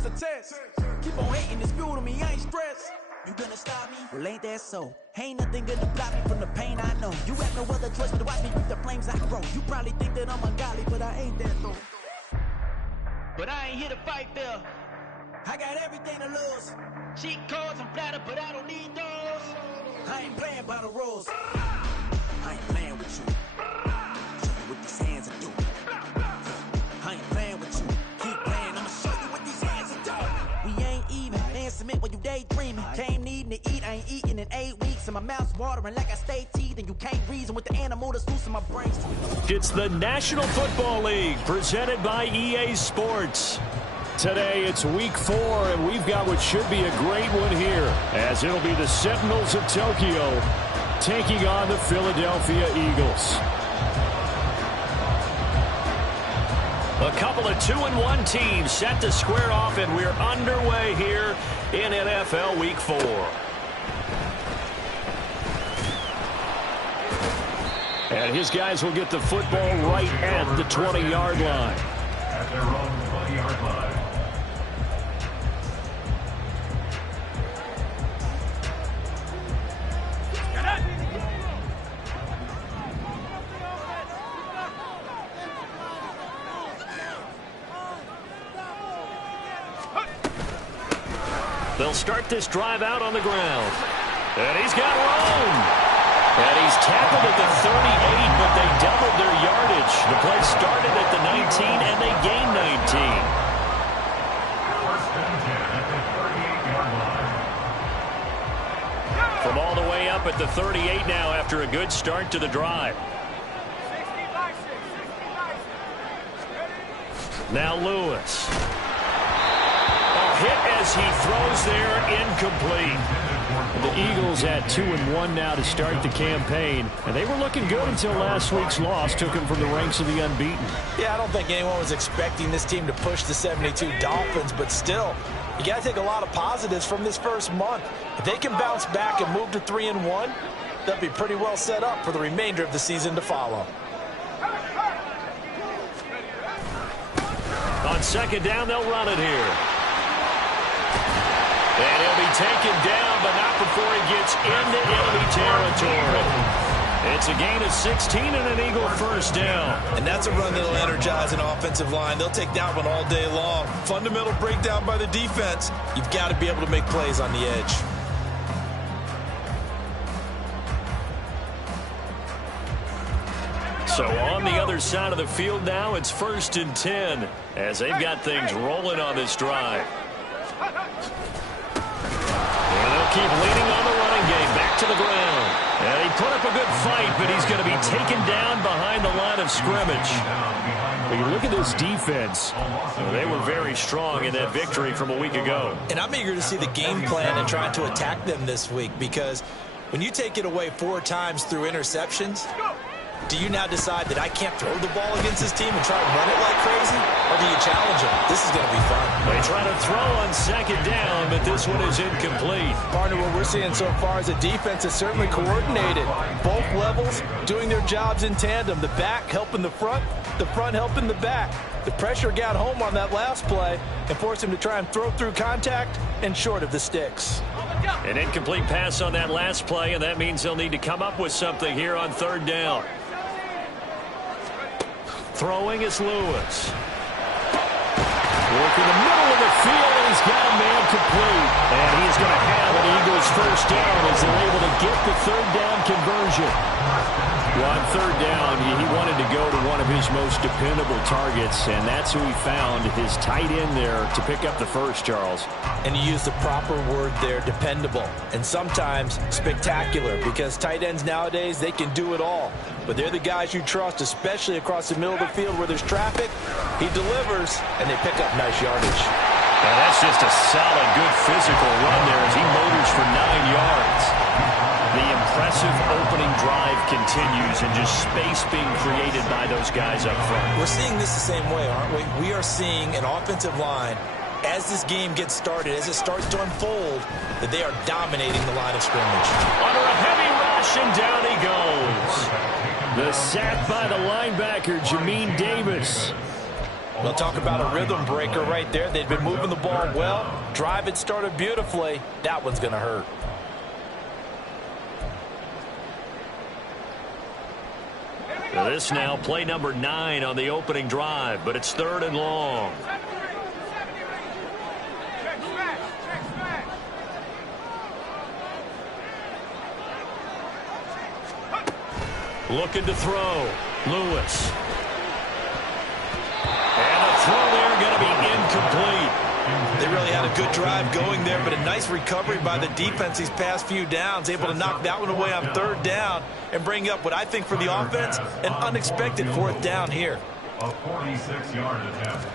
just a test. Keep on hating, it's fuel to me, I ain't stressed. You gonna stop me? Well, ain't that so? Ain't nothing gonna block me from the pain I know. You have no other choice but to watch me reap the flames I grow. You probably think that I'm ungodly, but I ain't that though. But I ain't here to fight there. I got everything to lose. Cheat codes and flatter, but I don't need those. I ain't playing by the rules. I ain't playing with you. Show you what these hands are doing. I ain't playing with you. Keep playing, I'ma show you what these hands are doing. We ain't even. They ain't submit when you daydreaming. Came needing to eat, I ain't eating in 8 weeks. And my mouth's watering like I stay teeth. And you can't reason with the animal that's loose in my brains. It's the National Football League, presented by EA Sports. Today it's week 4, and we've got what should be a great one here, as it'll be the Sentinels of Tokyo taking on the Philadelphia Eagles. A couple of 2-1 teams set to square off, and we're underway here in NFL Week 4. And his guys will get the football right at the 20-yard line. At their own 20-yard line. They'll start this drive out on the ground. And he's got room. And he's tackled at the 38, but they doubled their yardage. The play started at the 19, and they gained 19. First and 10 at the 38-yard line. From all the way up at the 38 now after a good start to the drive. Now Lewis. Hit as he throws there, incomplete. The Eagles at 2-1 now to start the campaign, and they were looking good until last week's loss took them from the ranks of the unbeaten. Yeah, I don't think anyone was expecting this team to push the 72 Dolphins, but still, you got to take a lot of positives from this first month. If they can bounce back and move to 3-1, they'll be pretty well set up for the remainder of the season to follow. On second down, they'll run it here. And he'll be taken down, but not before he gets into enemy territory. It's a gain of 16 and an Eagle first down. And that's a run that'll energize an offensive line. They'll take that one all day long. Fundamental breakdown by the defense. You've got to be able to make plays on the edge. So on the other side of the field now, it's 1st and 10 as they've got things rolling on this drive. Keep leaning on the running game, back to the ground. And he put up a good fight, but he's going to be taken down behind the line of scrimmage. When you look at this defense, they were very strong in that victory from a week ago. And I'm eager to see the game plan and trying to attack them this week, because when you take it away 4 times through interceptions, do you now decide that I can't throw the ball against this team and try to run it like crazy? Or do you challenge them? This is going to be fun. They try to throw on second down, but this one is incomplete. Partner, what we're seeing so far is a defense is certainly coordinated. Both levels doing their jobs in tandem. The back helping the front helping the back. The pressure got home on that last play and forced him to try and throw through contact and short of the sticks. An incomplete pass on that last play, and that means they'll need to come up with something here on 3rd down. Throwing is Lewis. Working the middle of the field, and he's got a man complete. And he's going to have an Eagles first down as they're able to get the 3rd down conversion. Well, on 3rd down, he wanted to go to one of his most dependable targets, and that's who he found, his tight end there, to pick up the first, Charles. And you use the proper word there, dependable, and sometimes spectacular, because tight ends nowadays, they can do it all. But they're the guys you trust, especially across the middle of the field where there's traffic. He delivers, and they pick up nice yardage. And that's just a solid, good physical run there as he motors for 9 yards. The impressive opening drive continues, and just space being created by those guys up front. We're seeing this the same way, aren't we? We are seeing an offensive line, as this game gets started, as it starts to unfold, that they are dominating the line of scrimmage. Under a heavy rush, and down he goes. The sack by the linebacker, DDavis. We'll talk about a rhythm breaker right there. They've been moving the ball well. Drive it started beautifully. That one's going to hurt. This now play number 9 on the opening drive, but it's 3rd and long. Looking to throw. Lewis. And the throw there going to be incomplete. They really had a good drive going there, but a nice recovery by the defense these past few downs, able to knock that one away on 3rd down and bring up what I think for the offense, an unexpected 4th down here. A 46-yard attempt.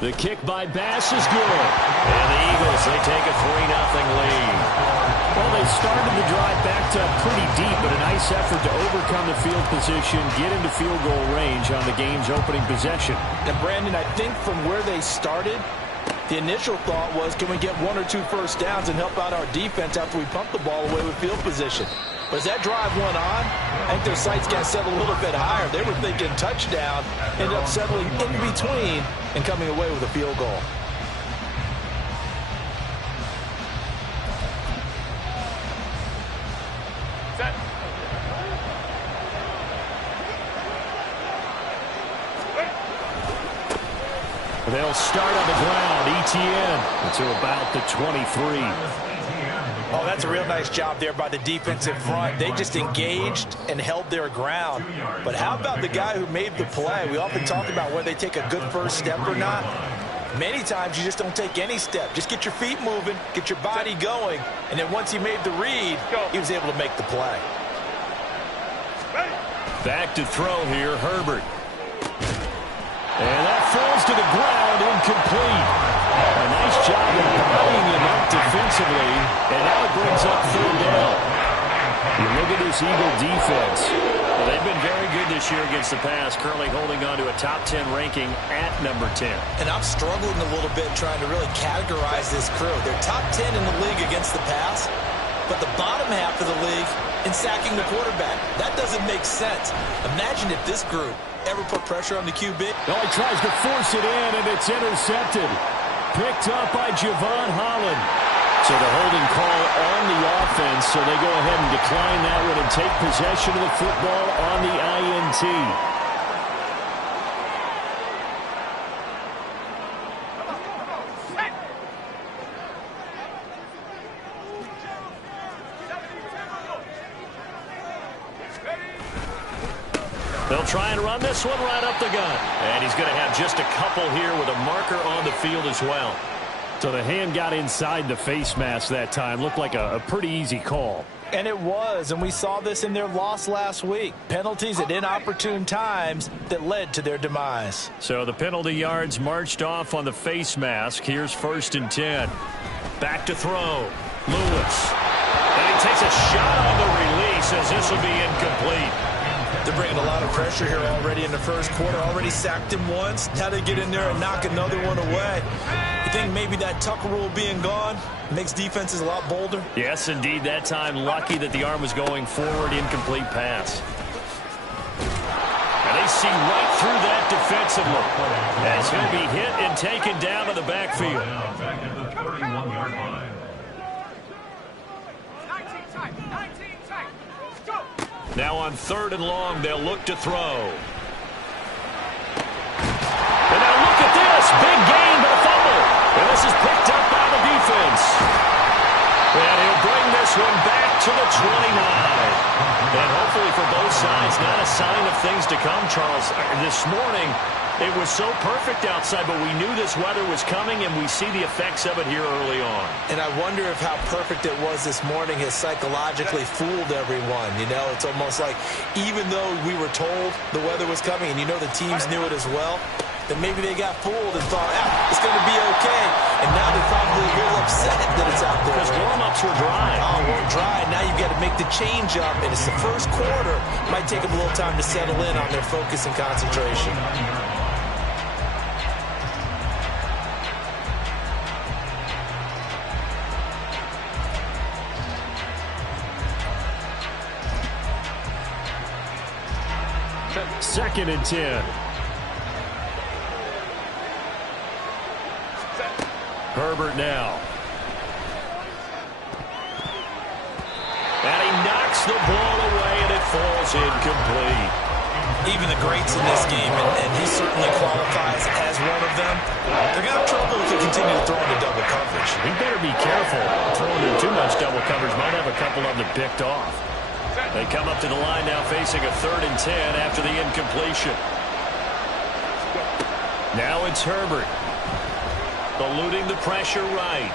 The kick by Bass is good. And the Eagles, they take a 3-0 lead. Well, they started the drive backed up pretty deep, but a nice effort to overcome the field position, get into field goal range on the game's opening possession. And, Brandon, I think from where they started, the initial thought was, can we get 1 or 2 first downs and help out our defense after we pump the ball away with field position? But as that drive went on, I think their sights got set a little bit higher. They were thinking touchdown, ended up settling in between and coming away with a field goal. They'll start on the ground. ETN to about the 23. Oh, that's a real nice job there by the defensive front. They just engaged and held their ground. But how about the guy who made the play? We often talk about whether they take a good first step or not. Many times you just don't take any step. Just get your feet moving, get your body going, and then once he made the read, he was able to make the play. Back to throw here, Herbert. And that falls to the ground, incomplete. A nice job of buying him up defensively, and now it brings up 3rd down. You look at this Eagle defense. Well, they've been very good this year against the pass, currently holding on to a top 10 ranking at number 10. And I'm struggling a little bit trying to really categorize this crew. They're top 10 in the league against the pass, but the bottom half of the league in sacking the quarterback. That doesn't make sense. Imagine if this group ever put pressure on the QB. Oh, he tries to force it in, and it's intercepted. Picked up by Javon Holland. So the holding call on the offense, so they go ahead and decline that one and take possession of the football on the INT. They'll try and run this one right up the gut. And he's going to have just a couple here with a marker on the field as well. So the hand got inside the face mask that time. Looked like a pretty easy call. And it was, and we saw this in their loss last week. Penalties at inopportune times that led to their demise. So the penalty yards marched off on the face mask. Here's 1st and 10. Back to throw. Lewis. And he takes a shot on the release as this will be incomplete. They're bringing a lot of pressure here already in the first quarter. Already sacked him once. Now they get in there and knock another one away. You think maybe that Tucker rule being gone makes defenses a lot bolder? Yes, indeed. That time lucky that the arm was going forward. Incomplete pass. And they see right through that defensively. And it's going to be hit and taken down to the backfield. Back at the 31-yard line. Now on 3rd and long, they'll look to throw. And now look at this. Big gain, but a fumble. And this is picked up by the defense. And he'll bring this one back to the 29. And hopefully for both sides, not a sign of things to come, Charles. This morning, it was so perfect outside, but we knew this weather was coming, and we see the effects of it here early on. And I wonder if how perfect it was this morning has psychologically fooled everyone. You know, it's almost like even though we were told the weather was coming, and you know the teams knew it as well, then maybe they got fooled and thought, it's going to be okay. And now they're probably a little upset that it's out there. Because warm-ups were dry. Oh, we're dry. Now you've got to make the change up, and it's the first quarter. It might take them a little time to settle in on their focus and concentration. Second and 10. Herbert now. And he knocks the ball away, and it falls incomplete. Even the greats in this game, and he certainly qualifies as one of them, they're going to have trouble if they continue to throw into double coverage. He better be careful. Throwing in too much double coverage might have a couple of them picked off. They come up to the line now facing a 3rd and 10 after the incompletion. Now it's Herbert. Eluding the pressure right.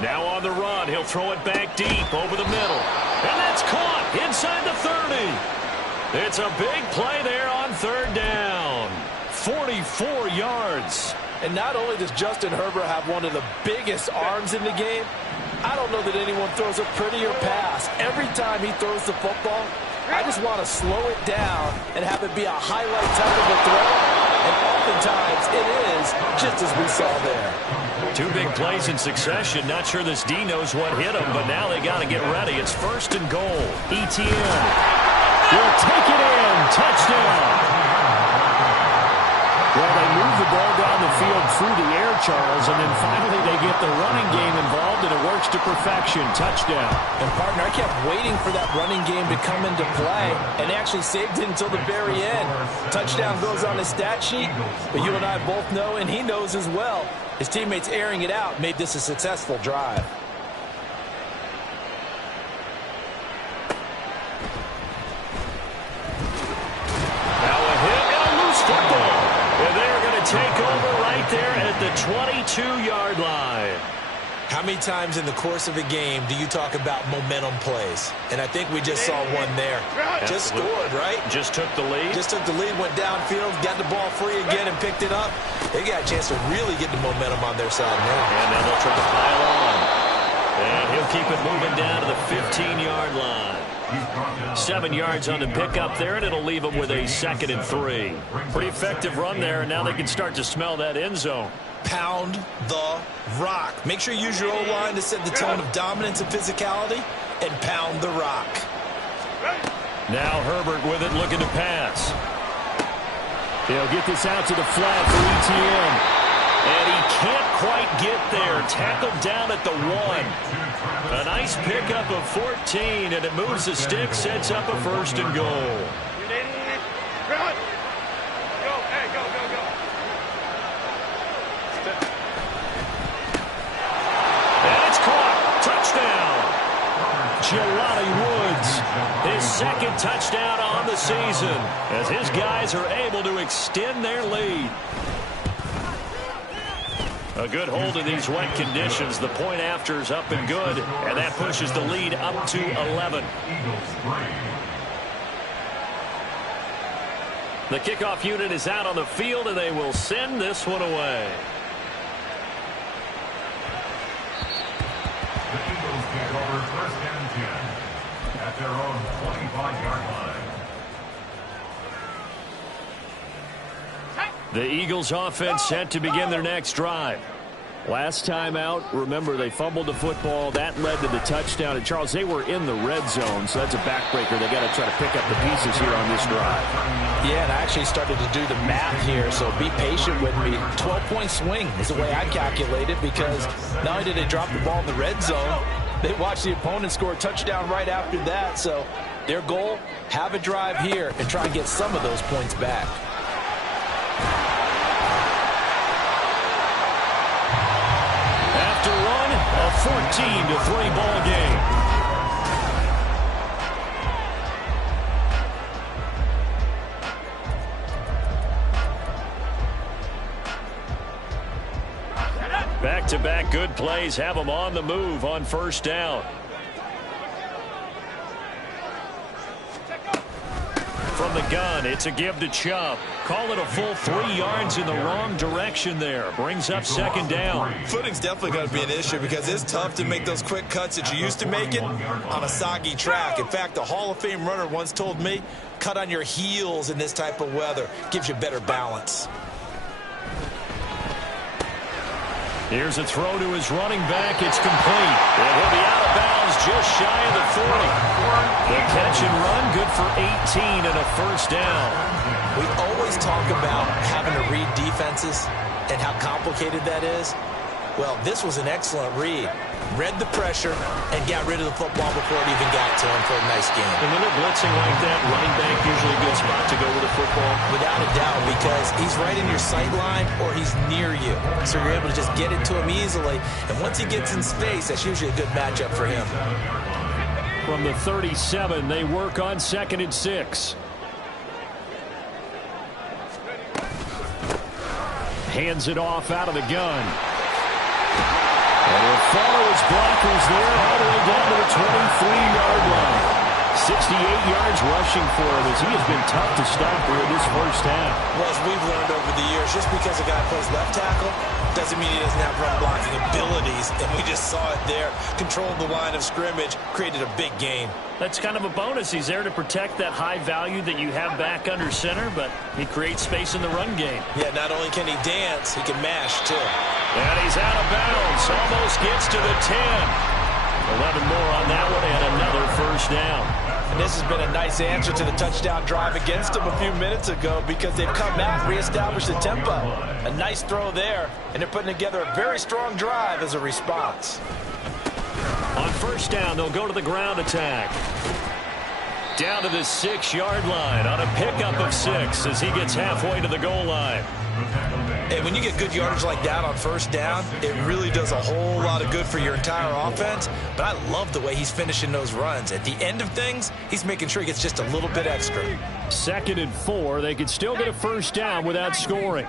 Now on the run. He'll throw it back deep over the middle. And that's caught inside the 30. It's a big play there on 3rd down. 44 yards. And not only does Justin Herbert have one of the biggest arms in the game, I don't know that anyone throws a prettier pass. Every time he throws the football, I just want to slow it down and have it be a highlight type of a throw. And oftentimes it is, just as we saw there. 2 big plays in succession. Not sure this D knows what hit him, but now they got to get ready. It's 1st and goal. ETN will take it in. Touchdown. Well, they move the ball down the field through the air, Charles, and then finally they get the running game involved, and it works to perfection. Touchdown. And, partner, I kept waiting for that running game to come into play, and actually saved it until the very end. Touchdown goes on his stat sheet, but you and I both know, and he knows as well, his teammates airing it out made this a successful drive. Take over right there at the 22-yard line. How many times in the course of a game do you talk about momentum plays? And I think we just saw one there. Absolutely. Just scored, right? Just took the lead. Just took the lead, went downfield, got the ball free again and picked it up. They got a chance to really get the momentum on their side now. And then they'll try to pile on. And he'll keep it moving down to the 15-yard line. 7 yards on the pickup there, and it'll leave them with a 2nd and 3. Pretty effective run there, and now they can start to smell that end zone. Pound the rock. Make sure you use your O-line to set the tone of dominance and physicality, and pound the rock. Now Herbert with it, looking to pass. He'll get this out to the flat for ETN. And he can't quite get there. Tackled down at the 1. A nice pickup of 14, and it moves the stick, sets up a 1st and goal. And it's caught. Touchdown. Jelani Woods, his 2nd touchdown on the season, as his guys are able to extend their lead. A good hold in these wet conditions. The point after is up and good, and that pushes the lead up to 11. The kickoff unit is out on the field, and they will send this one away. The Eagles take over 1st and 10 at their own 25-yard line. The Eagles offense set to begin their next drive. Last time out, remember, they fumbled the football. That led to the touchdown. And, Charles, they were in the red zone, so that's a backbreaker. They got to try to pick up the pieces here on this drive. Yeah, and I actually started to do the math here, so be patient with me. 12-point swing is the way I calculate it, because not only did they drop the ball in the red zone, they watched the opponent score a touchdown right after that. So their goal, have a drive here and try and get some of those points back. After one, a 14-3 ball game. Back-to-back good plays have them on the move on 1st down. From the gun, it's a give to Chubb. Call it a full 3 yards in the wrong direction there. Brings up 2nd down. Footing's definitely going to be an issue because it's tough to make those quick cuts that you're used to making on a soggy track. In fact, a Hall of Fame runner once told me, cut on your heels in this type of weather. Gives you better balance. Here's a throw to his running back. It's complete. And he'll be out of bounds just shy of the 40. The catch and run good for 18 and a 1st down. We always talk about having to read defenses and how complicated that is. Well, this was an excellent read. Read the pressure and got rid of the football before it even got to him for a nice gain. And when they're blitzing like that, running back usually a good spot to go with the football. Without a doubt, because he's right in your sight line or he's near you. So you're able to just get it to him easily. And once he gets in space, that's usually a good matchup for him. From the 37, they work on 2nd and 6. Hands it off out of the gun. And he'll follow his blockers there all the way down to the 23-yard line. 68 yards rushing for him as he has been tough to stop here this first half. Well, as we've learned over the years, just because a guy plays left tackle doesn't mean he doesn't have run blocking abilities. And we just saw it there. Controlled the line of scrimmage, created a big gain. That's kind of a bonus. He's there to protect that high value that you have back under center, but he creates space in the run game. Yeah, not only can he dance, he can mash, too. And he's out of bounds. Almost gets to the 10. 11 more on that one and another first down. And this has been a nice answer to the touchdown drive against them a few minutes ago because they've come back and reestablished the tempo. A nice throw there, and they're putting together a very strong drive as a response. On first down, they'll go to the ground attack. Down to the 6-yard line on a pickup of 6 as he gets halfway to the goal line. And when you get good yardage like that on first down, it really does a whole lot of good for your entire offense. But I love the way he's finishing those runs. At the end of things, he's making sure he gets just a little bit extra. 2nd and 4. They could still get a first down without scoring.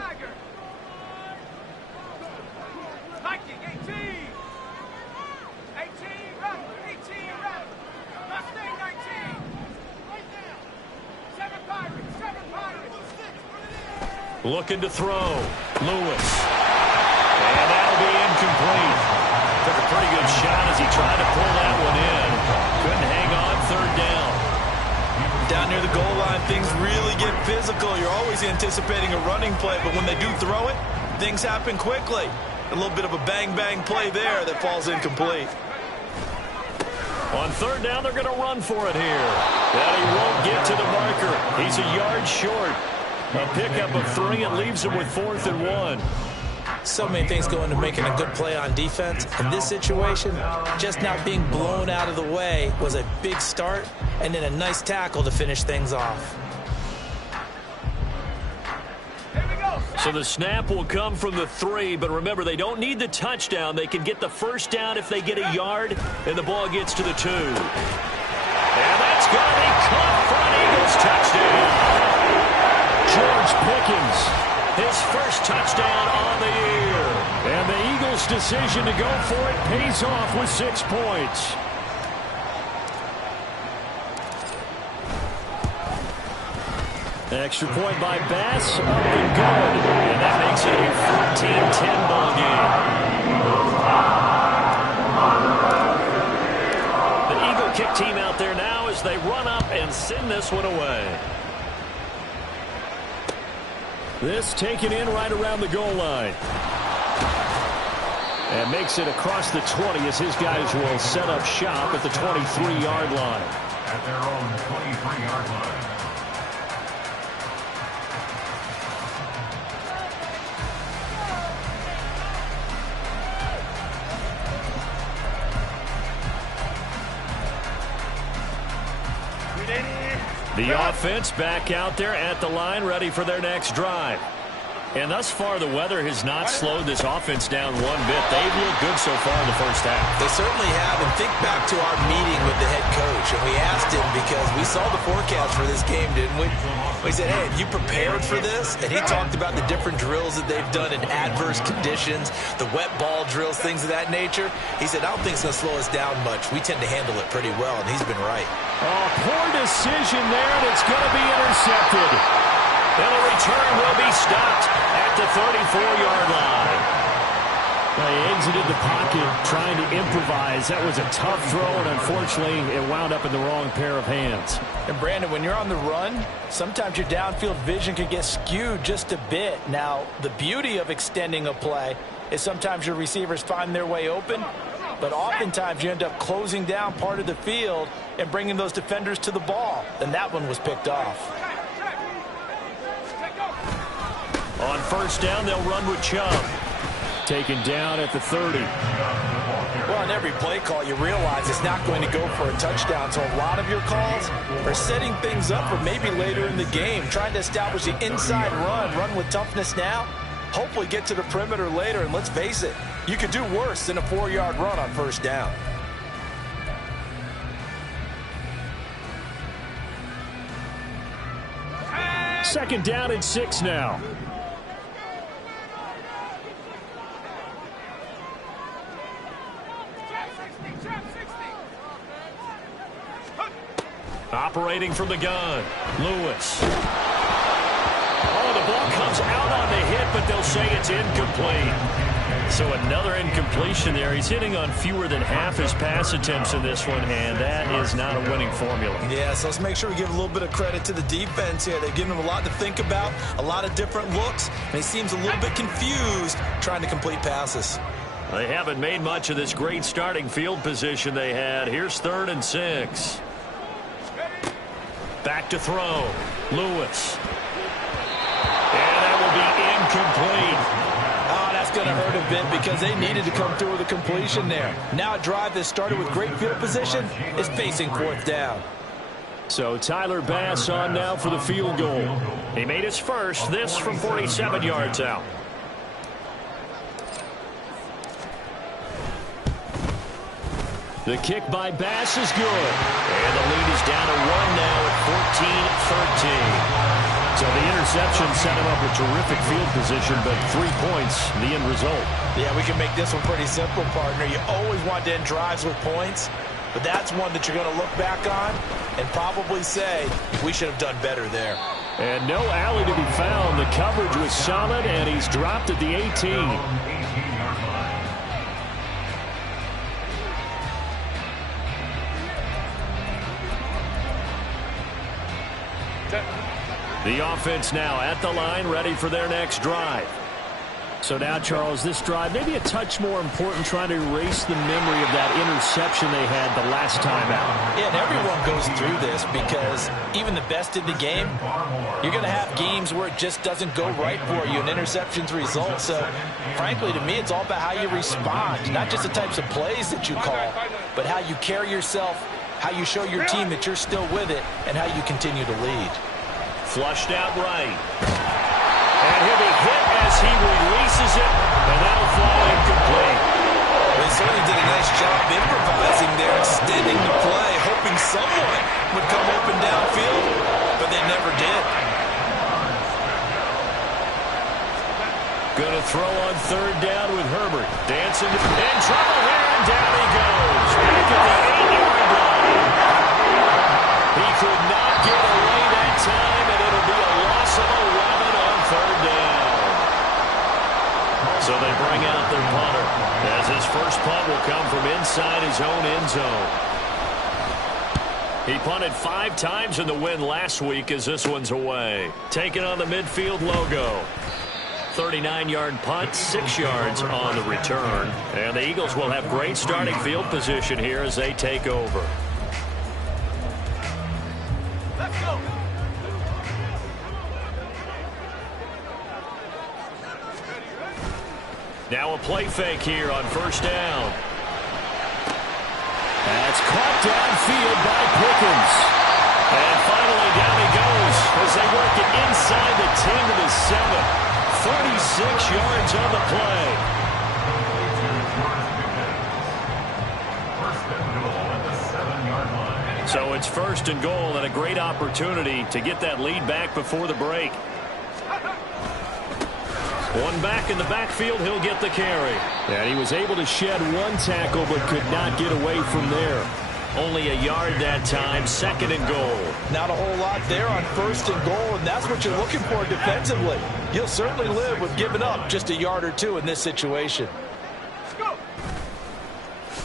Looking to throw. Lewis. And that'll be incomplete. Took a pretty good shot as he tried to pull that one in. Couldn't hang on 3rd down. Down near the goal line, things really get physical. You're always anticipating a running play, but when they do throw it, things happen quickly. A little bit of a bang-bang play there that falls incomplete. On 3rd down, they're going to run for it here. But he won't get to the marker. He's a yard short. A pickup of 3. It leaves him with 4th and 1. So many things go into making a good play on defense. In this situation, just not being blown out of the way was a big start, and then a nice tackle to finish things off. So the snap will come from the 3, but remember, they don't need the touchdown. They can get the first down if they get a yard, and the ball gets to the 2. And that's going to be caught for an Eagles touchdown. George Pickens, his first touchdown on the year. And the Eagles' decision to go for it pays off with 6 points. Extra point by Bass, up and good. And that makes it a 14-10 ball game. The Eagle kick team out there now as they run up and send this one away. This taken in right around the goal line. And makes it across the 20 as his guys will set up shop at the 23-yard line. At their own 23-yard line. The offense back out there at the line, ready for their next drive. And thus far, the weather has not slowed this offense down one bit. They've looked good so far in the first half. They certainly have. And think back to our meeting with the head coach. And we asked him because we saw the forecast for this game, didn't we? We said, hey, have you prepared for this? And he talked about the different drills that they've done in adverse conditions, the wet ball drills, things of that nature. He said, I don't think it's going to slow us down much. We tend to handle it pretty well, and he's been right. Oh, poor decision there, and it's going to be intercepted. And the return will be stopped at the 34-yard line. They exited the pocket trying to improvise. That was a tough throw, and unfortunately, it wound up in the wrong pair of hands. And, Brandon, when you're on the run, sometimes your downfield vision can get skewed just a bit. Now, the beauty of extending a play is sometimes your receivers find their way open, but oftentimes you end up closing down part of the field and bringing those defenders to the ball. And that one was picked off. On first down, they'll run with Chubb. Taken down at the 30. Well, on every play call, you realize it's not going to go for a touchdown. So a lot of your calls are setting things up for maybe later in the game, trying to establish the inside run with toughness now, hopefully get to the perimeter later. And let's face it, you could do worse than a 4-yard run on first down. Second down and 6 now. Operating from the gun, Lewis. Oh, the ball comes out on the hit, but they'll say it's incomplete. So another incompletion there. He's hitting on fewer than half his pass attempts in this one, and that is not a winning formula. Yeah, so let's make sure we give a little bit of credit to the defense here. They've given him a lot to think about, a lot of different looks, and he seems a little bit confused trying to complete passes. They haven't made much of this great starting field position they had. Here's 3rd and 6. Back to throw. Lewis. And that will be incomplete. Oh, that's going to hurt a bit because they needed to come through with a completion there. Now a drive that started with great field position is facing 4th down. So Tyler Bass on now for the field goal. He made his first, this from 47 yards out. The kick by Bass is good. And the lead is down to 1 now at 14-13. So the interception set him up with terrific field position, but 3 points, the end result. Yeah, we can make this one pretty simple, partner. You always want to end drives with points, but that's one that you're going to look back on and probably say, we should have done better there. And no alley to be found. The coverage was solid, and he's dropped at the 18. The offense now at the line, ready for their next drive. So now, Charles, this drive maybe a touch more important, trying to erase the memory of that interception they had the last time out. Yeah, and everyone goes through this because even the best in the game, you're going to have games where it just doesn't go right for you, and interceptions result. So, frankly, to me, it's all about how you respond, not just the types of plays that you call, but how you carry yourself, how you show your team that you're still with it, and how you continue to lead. Flushed out right. And he'll be hit as he releases it, and that'll fall incomplete. They certainly did a nice job improvising there, extending the play, hoping someone would come open downfield, but they never did. Going to throw on 3rd down with Herbert. Dancing in trouble here, and down he goes. Back at the 8-yard line. He could not get away that time, and it'll be a loss of 11 on 3rd down. So they bring out their punter, as his first punt will come from inside his own end zone. He punted 5 times in the win last week as this one's away. Taking on the midfield logo. 39-yard punt, 6 yards on the return. And the Eagles will have great starting field position here as they take over. Let's go. Now a play fake here on 1st down. That's caught downfield by Pickens. And finally down he goes as they work it inside the 10 to the 7. 36 yards on the play. So it's 1st and goal, and a great opportunity to get that lead back before the break. One back in the backfield, he'll get the carry. And he was able to shed 1 tackle, but could not get away from there. Only a yard that time, 2nd and goal. Not a whole lot there on 1st and goal, and that's what you're looking for defensively. You'll certainly live with giving up just a yard or 2 in this situation.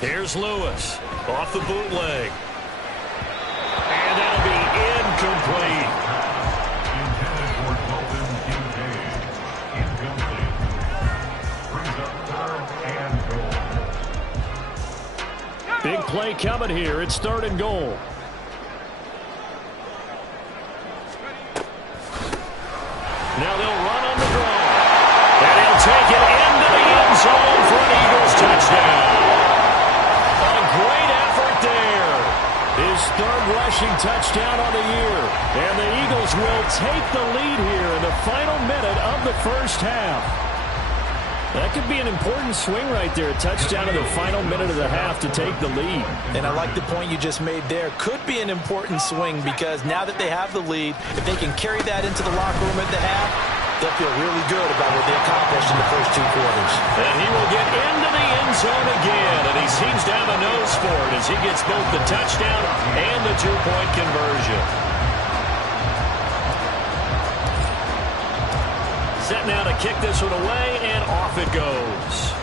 Here's Lewis off the bootleg. And that'll be incomplete. Big play coming here. It's 3rd and goal. Now they'll run on the draw. And he'll take it into the end zone rushing touchdown on the year. And the Eagles will take the lead here in the final minute of the first half. That could be an important swing right there. A touchdown in the final minute of the half to take the lead. And I like the point you just made there. Could be an important swing because now that they have the lead, if they can carry that into the locker room at the half, they'll feel really good about what they accomplished in the first 2 quarters. And he will get into the end zone again, and he seems to have a nose for it as he gets both the touchdown and the 2-point conversion. Set now to kick this one away, and off it goes.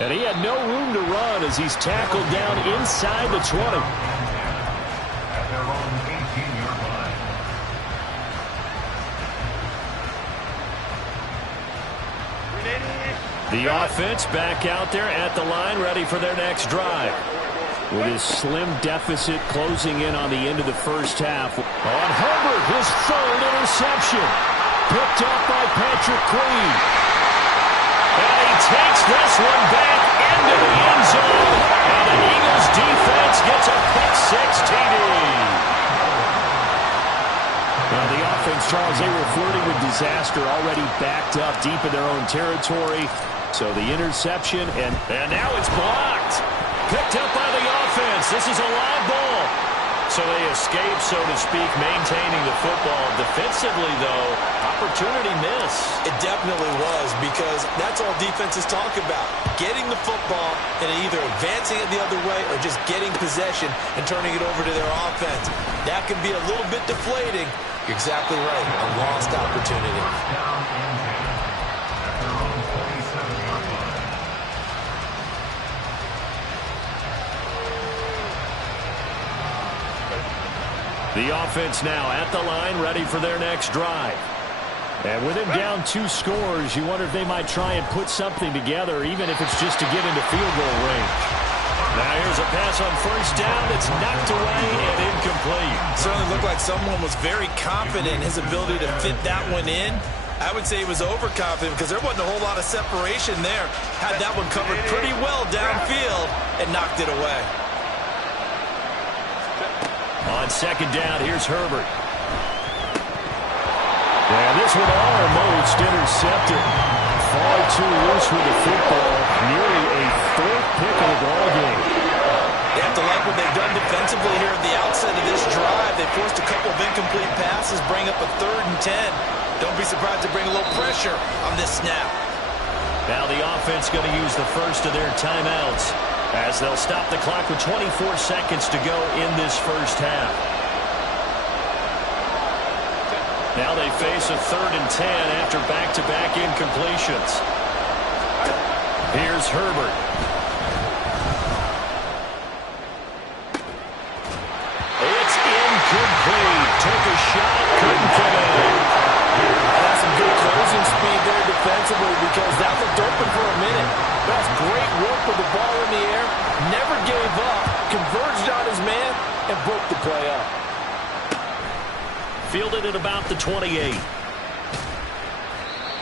And he had no room to run as he's tackled down inside the 20. At their own 18-yard line. The offense back out there at the line, ready for their next drive. With his slim deficit closing in on the end of the first half. On Herbert, his 3rd interception. Picked up by Patrick Queen. And he takes this one back into the end zone. And the Eagles defense gets a pick-6 TD. Now the offense, Charles, they were flirting with disaster, already backed up deep in their own territory. So the interception, and now it's blocked. Picked up by the offense. This is a live ball. So they escape, so to speak, maintaining the football. Defensively, though, opportunity miss. It definitely was, because that's all defenses talk about. Getting the football and either advancing it the other way or just getting possession and turning it over to their offense. That can be a little bit deflating. You're exactly right. A lost opportunity. Down and 10 at their own 27-yard line. The offense now at the line, ready for their next drive. And with him down 2 scores, you wonder if they might try and put something together, even if it's just to get into field goal range. Now here's a pass on first down that's knocked away and incomplete. Certainly looked like someone was very confident in his ability to fit that one in. I would say he was overconfident because there wasn't a whole lot of separation there. Had that one covered pretty well downfield and knocked it away. On second down, here's Herbert. And this one almost intercepted. Far too loose with the football. Nearly a 4th pick of the ball game. They have to like what they've done defensively here at the outset of this drive. They forced a couple of incomplete passes, bring up a 3rd and 10. Don't be surprised to bring a little pressure on this snap. Now the offense going to use the first of their timeouts, as they'll stop the clock with 24 seconds to go in this first half. Now they face a 3rd and 10 after back-to-back incompletions. Here's Herbert. It's incomplete. Took a shot, couldn't connect. That's some good closing speed there defensively because that looked open for a minute. That's great work with the ball in the air. Never gave up. Converged on his man and broke the play up. Fielded at about the 28.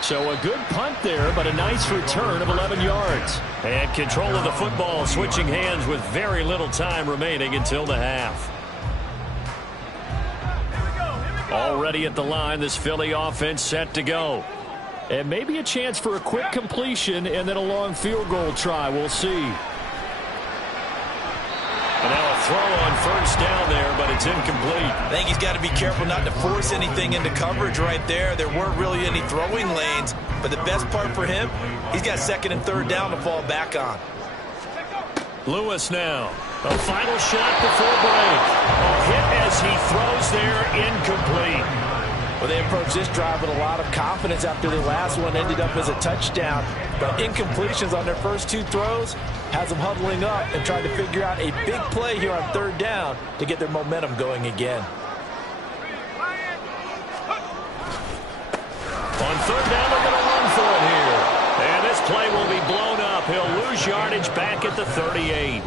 So a good punt there, but a nice return of 11 yards. And control of the football, switching hands with very little time remaining until the half. Already at the line, this Philly offense set to go. And maybe a chance for a quick completion and then a long field goal try. We'll see. And now a throw on first down there, but it's incomplete. I think he's got to be careful not to force anything into coverage right there. There weren't really any throwing lanes, but the best part for him, he's got 2nd and 3rd down to fall back on. Lewis now. A final shot before break. A hit as he throws there, incomplete. Well, they approached this drive with a lot of confidence after their last one ended up as a touchdown. But incompletions on their first 2 throws has them huddling up and trying to figure out a big play here on 3rd down to get their momentum going again. On 3rd down, they're going to run for it here. And this play will be blown up. He'll lose yardage back at the 38.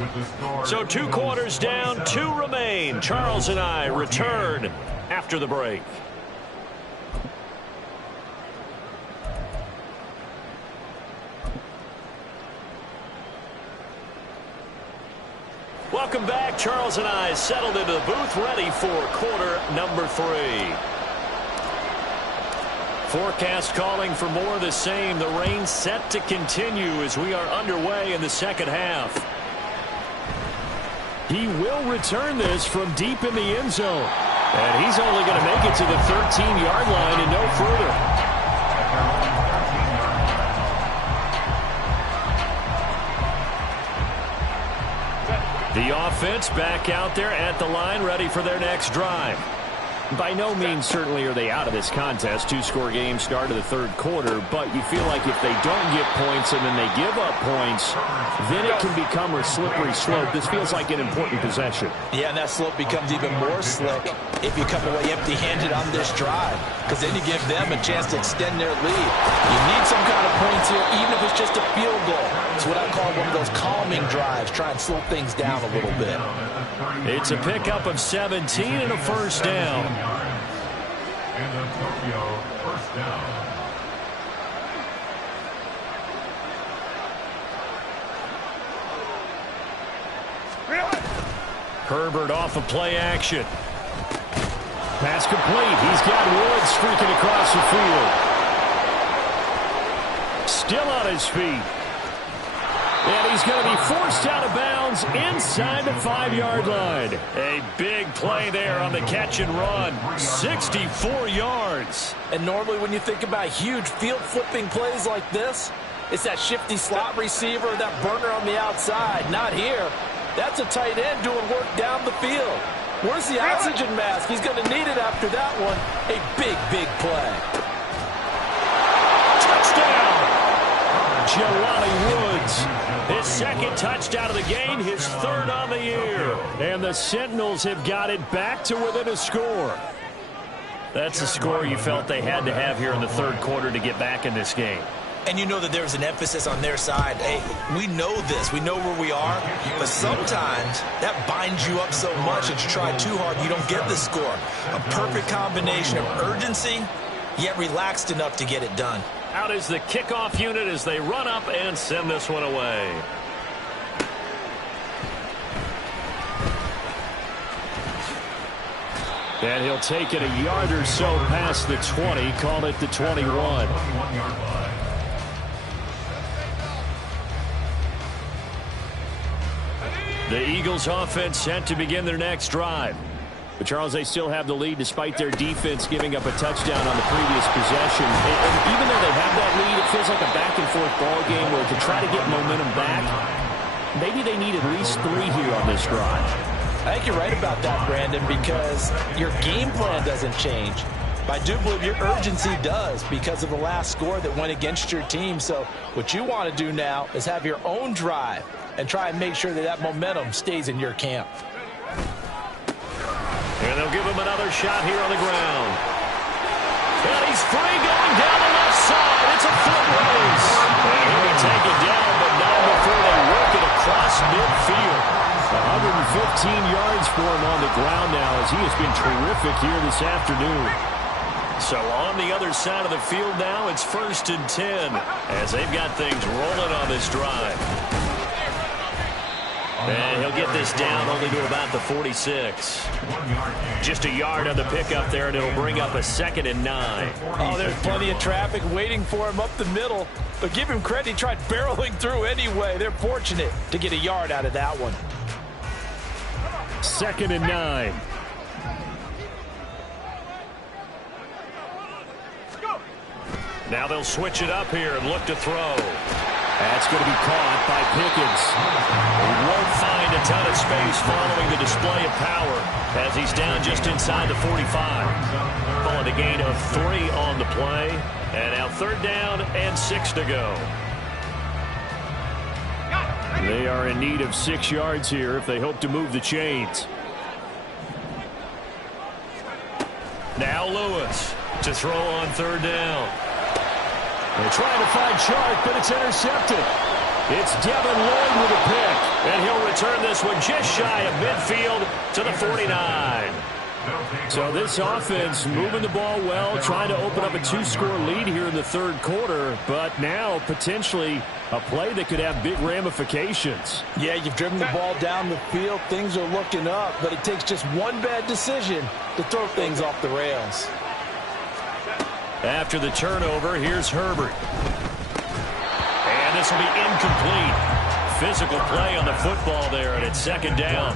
So 2 quarters down, 2 remain. Charles and I return after the break. Charles and I settled into the booth, ready for quarter number 3. Forecast calling for more of the same. The rain set to continue as we are underway in the second half. He will return this from deep in the end zone. And he's only going to make it to the 13-yard line and no further. The offense back out there at the line, ready for their next drive. By no means certainly are they out of this contest. 2-score game start of the third quarter, but you feel like if they don't get points and then they give up points, then it can become a slippery slope. This feels like an important possession. Yeah, and that slope becomes even more slick if you come away empty-handed on this drive, because then you give them a chance to extend their lead. You need some kind of points here, even if it's just a field goal. It's what I call one of those calming drives, try and slow things down a little bit. It's a pickup of 17 and a first down. And a Tokyo first down. Herbert off of play action. Pass complete. He's got Woods streaking across the field. Still on his feet. And he's going to be forced out of bounds inside the 5-yard line. A big play there on the catch and run. 64 yards. And normally when you think about huge field-flipping plays like this, it's that shifty slot receiver, that burner on the outside. Not here. That's a tight end doing work down the field. Where's the oxygen mask? He's going to need it after that one. A big, big play. Touchdown! Jelani Woods. His second touchdown of the game, his third on the year. And the Sentinels have got it back to within a score. That's a score you felt they had to have here in the third quarter to get back in this game. And you know that there's an emphasis on their side. Hey, we know this. We know where we are. But sometimes that binds you up so much that you try too hard, you don't get the score. A perfect combination of urgency, yet relaxed enough to get it done. Out is the kickoff unit as they run up and send this one away. And he'll take it a yard or so past the 20, call it the 21. The Eagles offense set to begin their next drive. But, Charles, they still have the lead despite their defense giving up a touchdown on the previous possession. And even though they have that lead, it feels like a back-and-forth ball game where to try to get momentum back, maybe they need at least 3 here on this drive. I think you're right about that, Brandon, because your game plan doesn't change. But I do believe your urgency does because of the last score that went against your team. So what you want to do now is have your own drive and try and make sure that that momentum stays in your camp. And they'll give him another shot here on the ground. And he's free going down the left side. It's a foot race. And he'll be taken down, but not before they work it across midfield. 115 yards for him on the ground now as he has been terrific here this afternoon. So on the other side of the field now, it's 1st and 10 as they've got things rolling on this drive. And he'll get this down only to about the 46. Just a yard on the pickup there, and it'll bring up a 2nd and 9. Oh, there's plenty of traffic waiting for him up the middle. But give him credit, he tried barreling through anyway. They're fortunate to get a yard out of that one. 2nd and 9. Now they'll switch it up here and look to throw. That's going to be caught by Pickens. He won't find a ton of space following the display of power as he's down just inside the 45. Following a gain of 3 on the play. And now 3rd down and 6 to go. They are in need of 6 yards here if they hope to move the chains. Now Lewis to throw on 3rd down. They're trying to find Chark, but it's intercepted. It's Devin Lloyd with a pick, and he'll return this one just shy of midfield to the 49. So this offense moving the ball well, trying to open up a 2-score lead here in the third quarter, but now potentially a play that could have big ramifications. Yeah, you've driven the ball down the field. Things are looking up, but it takes just one bad decision to throw things off the rails. After the turnover, here's Herbert. And this will be incomplete. Physical play on the football there, and it's second down.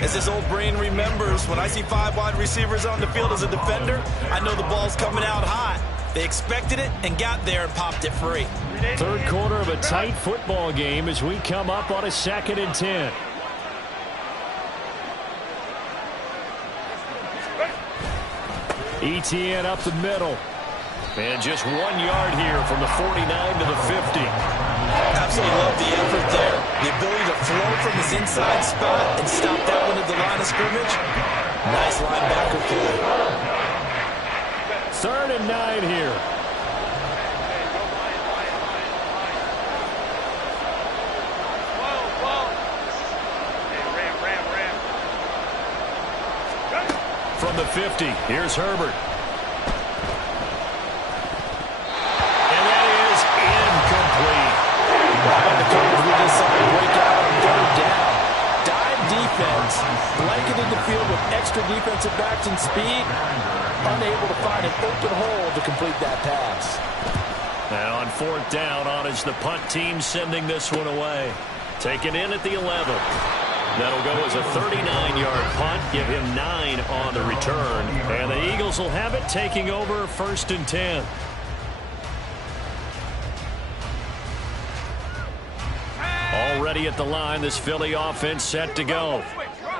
As this old brain remembers, when I see 5 wide receivers on the field as a defender, I know the ball's coming out hot. They expected it and got there and popped it free. Third quarter of a tight football game as we come up on a 2nd and 10. ETN up the middle. And just 1 yard here from the 49 to the 50. Absolutely love the effort there. The ability to flow from his inside spot and stop that one at the line of scrimmage. Nice linebacker play. 3rd and 9 here. From the 50, here's Herbert. And that is incomplete. The coverage we just saw break out on 3rd down. Dive defense, blanketed the field with extra defensive backs and speed. Unable to find an open hole to complete that pass. And on 4th down, on is the punt team sending this one away. Taken in at the 11. That'll go as a 39-yard punt. Give him 9 on the return. And the Eagles will have it, taking over 1st and 10. Already at the line, this Philly offense set to go.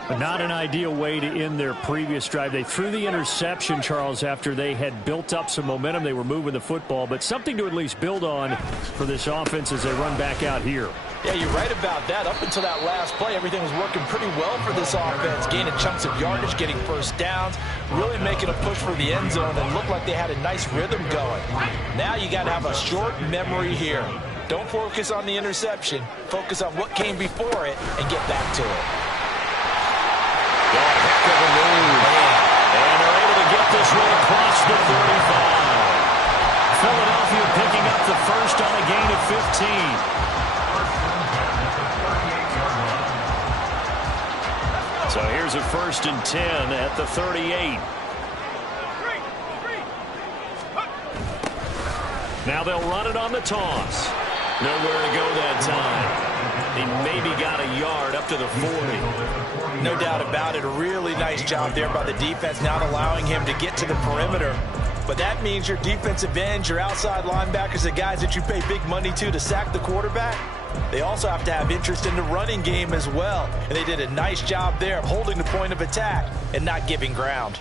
But not an ideal way to end their previous drive. They threw the interception, Charles, after they had built up some momentum. They were moving the football, but something to at least build on for this offense as they run back out here. Yeah, you're right about that. Up until that last play, everything was working pretty well for this offense. Gaining chunks of yardage, getting first downs, really making a push for the end zone, and looked like they had a nice rhythm going. Now you got to have a short memory here. Don't focus on the interception. Focus on what came before it and get back to it. Heck of a move. And they're able to get this one across the 35. Philadelphia picking up the first on a gain of 15. So here's a 1st and 10 at the 38. Now they'll run it on the toss. Nowhere to go that time. He maybe got a yard up to the 40. No doubt about it. A really nice job there by the defense, not allowing him to get to the perimeter. But that means your defensive ends, your outside linebackers, the guys that you pay big money to sack the quarterback, they also have to have interest in the running game as well. And they did a nice job there of holding the point of attack and not giving ground.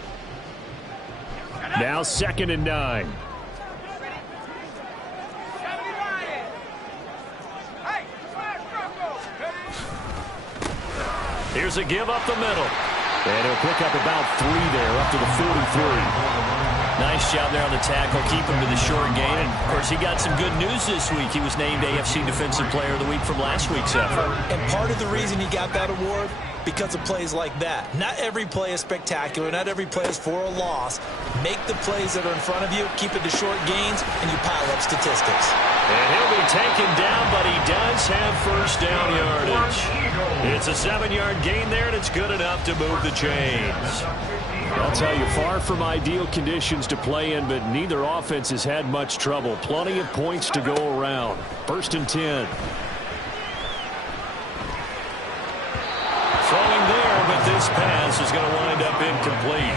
Now 2nd and 9. Here's a give up the middle. And he'll pick up about 3 there, up to the 43. Nice job there on the tackle. Keep him to the short gain. And, of course, he got some good news this week. He was named AFC Defensive Player of the Week from last week's effort. And part of the reason he got that award, because of plays like that. Not every play is spectacular. Not every play is for a loss. Make the plays that are in front of you, keep it to short gains, and you pile up statistics. And he'll be taken down, but he does have first down yardage. It's a 7-yard gain there, and it's good enough to move the chains. I'll tell you, far from ideal conditions to play in, but neither offense has had much trouble. Plenty of points to go around. 1st and 10. Throwing there, but this pass is going to wind up incomplete.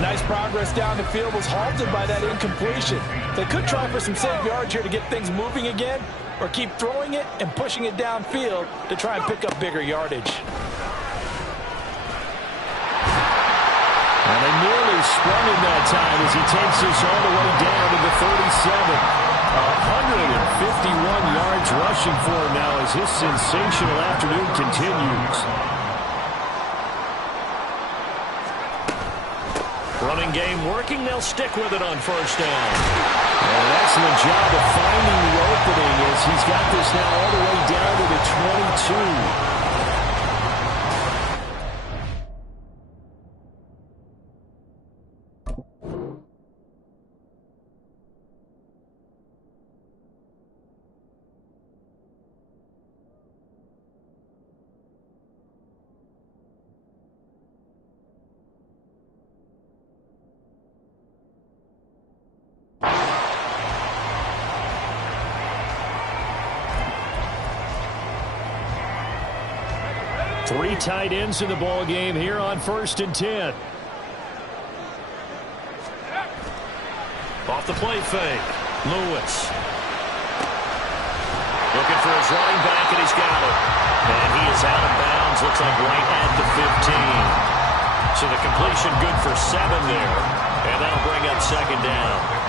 Nice progress down the field, was halted by that incompletion. They could try for some safe yards here to get things moving again, or keep throwing it and pushing it downfield to try and pick up bigger yardage. And they nearly sprung him that time as he takes this all the way down to the 37. 151 yards rushing for him now as his sensational afternoon continues. Running game working. They'll stick with it on first down. And an excellent job of finding the opening as he's got this now all the way down to the 22. Three tight ends in the ball game here on 1st and 10. Off the play fake. Lewis. Looking for his running back, and he's got it. And he is out of bounds. Looks like right at the 15. So the completion good for 7 there. And that'll bring up 2nd down.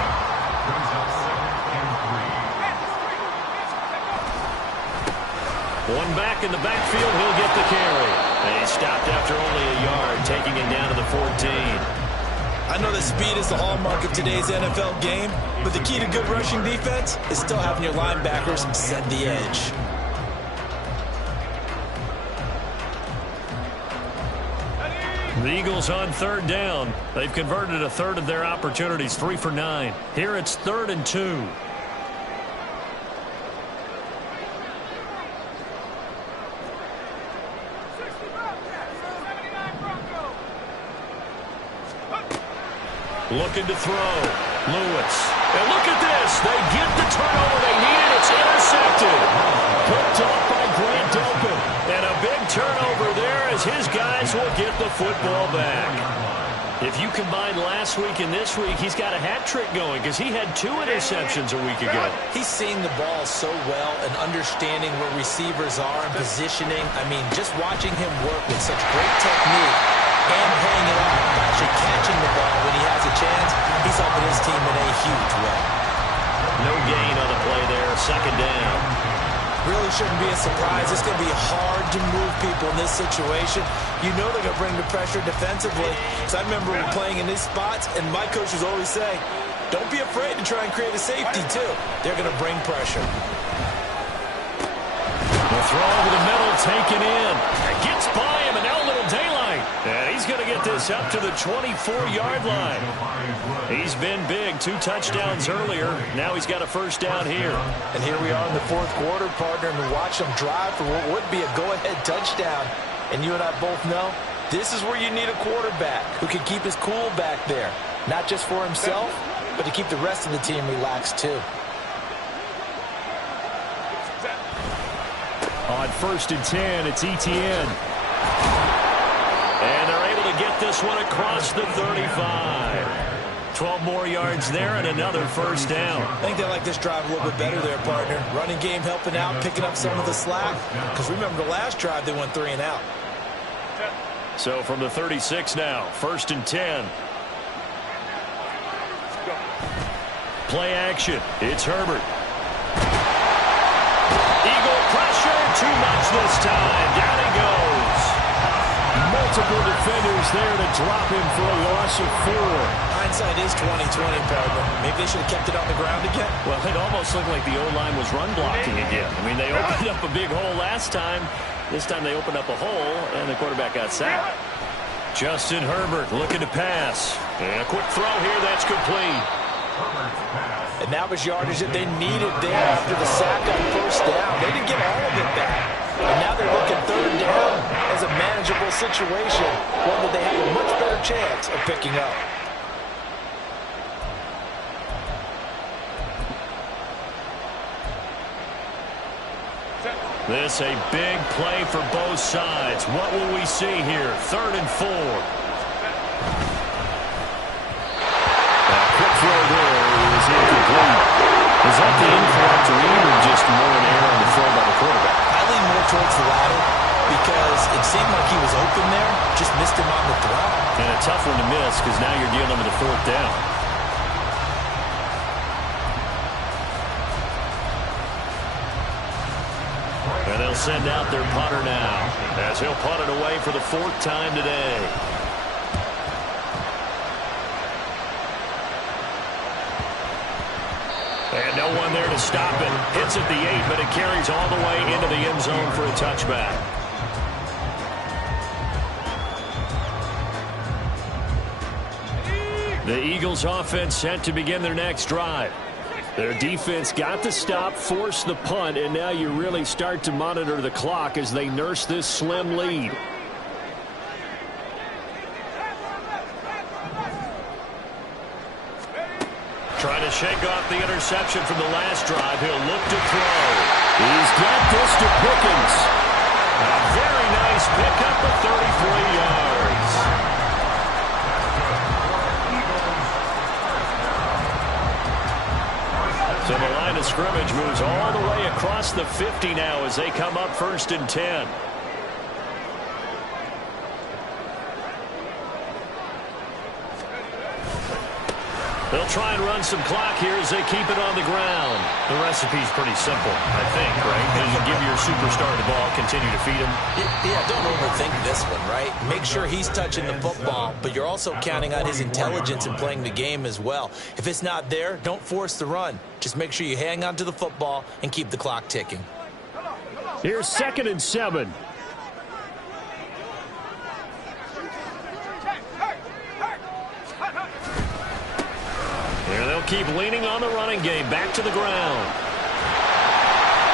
One back in the backfield, he'll get the carry. And he stopped after only a yard, taking it down to the 14. I know that speed is the hallmark of today's NFL game, but the key to good rushing defense is still having your linebackers set the edge. The Eagles on 3rd down. They've converted a third of their opportunities, 3 for 9. Here it's 3rd and 2. Looking to throw. Lewis. And look at this. They get the turnover they needed. It's intercepted. Picked off by Grant Delpit. And a big turnover there as his guys will get the football back. If you combine last week and this week, he's got a hat trick going because he had 2 interceptions a week ago. He's seeing the ball so well and understanding where receivers are and positioning. I mean, just watching him work with such great technique and playing it off, actually catching the ball when he has a chance, he's helping his team in a huge way. No gain on the play there, 2nd down. Really shouldn't be a surprise. It's going to be hard to move people in this situation. You know they're going to bring the pressure defensively. So I remember playing in these spots, and my coaches always say, don't be afraid to try and create a safety, too. They're going to bring pressure. The throw over the middle, taken in. It gets by him, and now a little daylight. And he's going to get this up to the 24-yard line. He's been big. 2 touchdowns earlier. Now he's got a 1st down here. And here we are in the 4th quarter, partner, and watch him drive for what would be a go-ahead touchdown. And you and I both know this is where you need a quarterback who can keep his cool back there. Not just for himself, but to keep the rest of the team relaxed, too. On 1st and 10, it's Etienne. And they're able to get this one across the 35. 12 more yards there and another 1st down. I think they like this drive a little bit better there, partner. Running game helping out, picking up some of the slack. Because remember the last drive, they went 3 and out. So from the 36 now, 1st and 10. Play action. It's Herbert. Eagle pressure, too much this time. Down he goes. Multiple defenders there to drop him for a loss of 4. Hindsight is 20/20, partner. Maybe they should have kept it on the ground again. Well, it almost looked like the O-line was run blocking again. I mean, they opened up a big hole last time. This time they opened up a hole, and the quarterback got sacked. Justin Herbert looking to pass. And a quick throw here, that's complete. And that was yardage that they needed there after the sack on 1st down. They didn't get all of it back. And now they're looking 3rd down as a manageable situation, one that they have a much better chance of picking up. This a big play for both sides. What will we see here? 3rd and 4. Quick throw there is incomplete. Is that the incorrect read or just more an error on the throw by the quarterback? I lean more towards the latter because it seemed like he was open there, just missed him on the throw. And a tough one to miss because now you're dealing with a 4th down. And they'll send out their punter now as he'll punt it away for the 4th time today. And no one there to stop it. Hits at the 8, but it carries all the way into the end zone for a touchback. The Eagles offense set to begin their next drive. Their defense got the stop, forced the punt, and now you really start to monitor the clock as they nurse this slim lead. Trying to shake off the interception from the last drive. He'll look to throw. He's got this to Pickens. A very nice nice pickup of 33 yards. So the line of scrimmage moves all the way across the 50 now as they come up 1st and 10. They'll try and run some clock here as they keep it on the ground. The recipe's pretty simple, I think, right? You give your superstar the ball, continue to feed him. Yeah, don't overthink this one, right? Make sure he's touching the football, but you're also counting on his intelligence in playing the game as well. If it's not there, don't force the run. Just make sure you hang on to the football and keep the clock ticking. Here's 2nd and 7. Here they'll keep leaning on the running game. Back to the ground.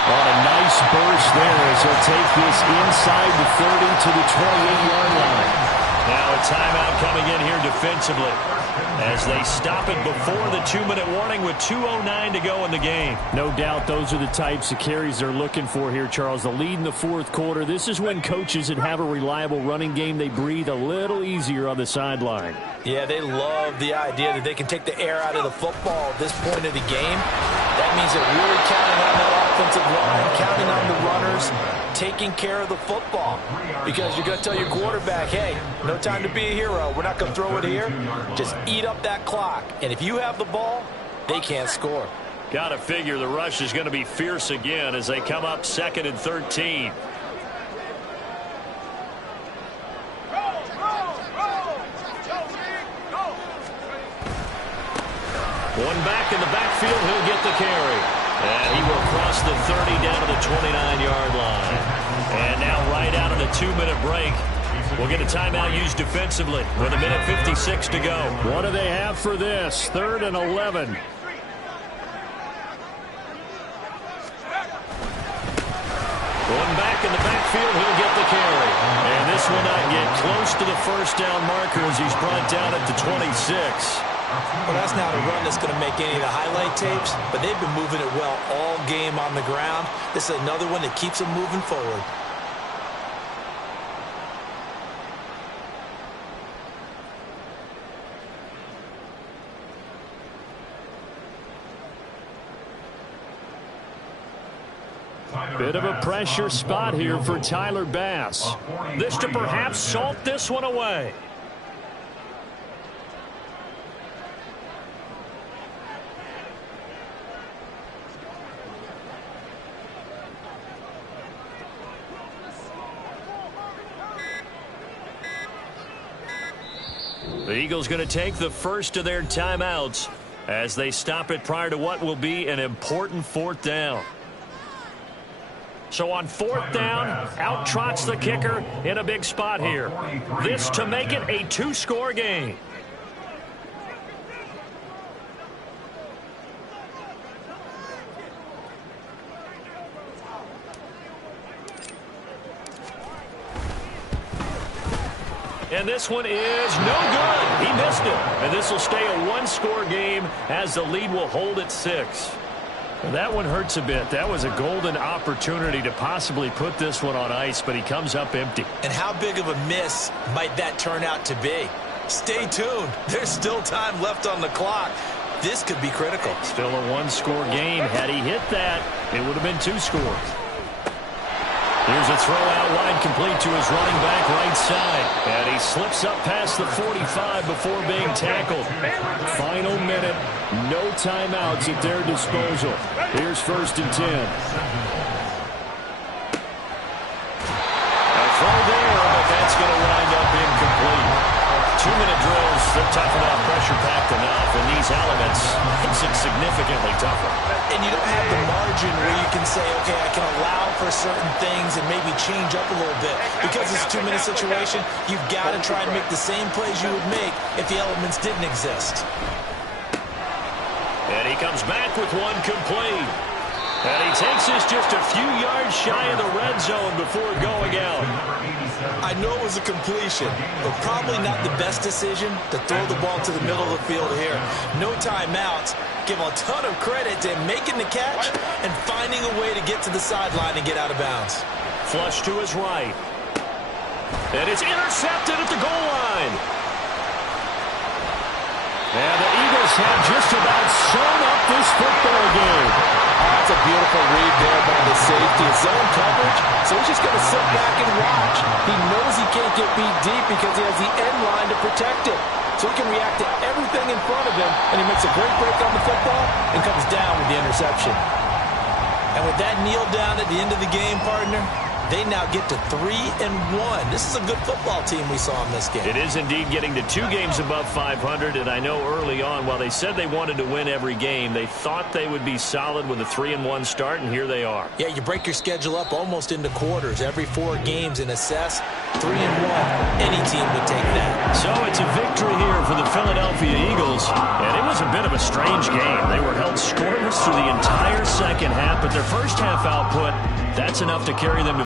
On a nice burst there as he'll take this inside the 30 to the 28-yard line. Now a timeout coming in here defensively as they stop it before the 2-minute warning with 2:09 to go in the game. No doubt those are the types of carries they're looking for here, Charles. The lead in the 4th quarter. This is when coaches that have a reliable running game, they breathe a little easier on the sideline. Yeah, they love the idea that they can take the air out of the football at this point of the game. That means they're really counting on that offensive line, counting on the runners, taking care of the football. Because you're going to tell your quarterback, hey, no time to be a hero. We're not going to throw it here. Just eat up that clock. And if you have the ball, they can't score. Got to figure the rush is going to be fierce again as they come up 2nd and 13. One back in the backfield, he'll get the carry. And he will cross the 30 down to the 29-yard line. And now right out of the 2-minute break, we'll get a timeout used defensively with 1:56 to go. What do they have for this? 3rd and 11. One back in the backfield, he'll get the carry. And this will not get close to the 1st down marker as he's brought down at the 26. Well, that's not a run that's going to make any of the highlight tapes, but they've been moving it well all game on the ground. This is another one that keeps them moving forward. Bit of a pressure spot here for Tyler Bass. This to perhaps salt this one away. The Eagles going to take the first of their timeouts as they stop it prior to what will be an important 4th down. So on 4th down, out trots the kicker in a big spot here. This to make it a 2-score game. And this one is no good. He missed it. And this will stay a 1-score game as the lead will hold at 6. Well, that one hurts a bit. That was a golden opportunity to possibly put this one on ice, but he comes up empty. And how big of a miss might that turn out to be? Stay tuned. There's still time left on the clock. This could be critical. Still a 1-score game. Had he hit that, it would have been 2 scores. Here's a throw out wide, complete to his running back right side. And he slips up past the 45 before being tackled. Final minute. No timeouts at their disposal. Here's 1st and 10. A throw there, but that's going to wind up incomplete. 2-minute drills, they're tough enough, pressure-packed enough. And these elements makes it significantly tougher. And you don't have the margin where you can say, okay, I can allow for certain things and maybe change up a little bit. Because it's a 2-minute situation, you've got to try and make the same plays you would make if the elements didn't exist. And he comes back with one complete. And he takes this just a few yards shy of the red zone before going out. I know it was a completion, but probably not the best decision to throw the ball to the middle of the field here. No timeouts. Give a ton of credit to him making the catch and finding a way to get to the sideline and get out of bounds. Flush to his right. And it's intercepted at the goal line. And the Eagles have just about sewn up this football game. That's a beautiful read there by the safety. It's zone coverage, so he's just going to sit back and watch. He knows he can't get beat deep because he has the end line to protect it. So he can react to everything in front of him, and he makes a great break on the football and comes down with the interception. And with that kneel down at the end of the game, partner, they now get to 3-1. This is a good football team we saw in this game. It is indeed getting to 2 games above 500, and I know early on, while they said they wanted to win every game, they thought they would be solid with a 3-1 start, and here they are. Yeah, you break your schedule up almost into quarters, every 4 games, and assess 3-1. Any team would take that. So it's a victory here for the Philadelphia Eagles, and it was a bit of a strange game. They were held scoreless through the entire second half, but their first half output, that's enough to carry them to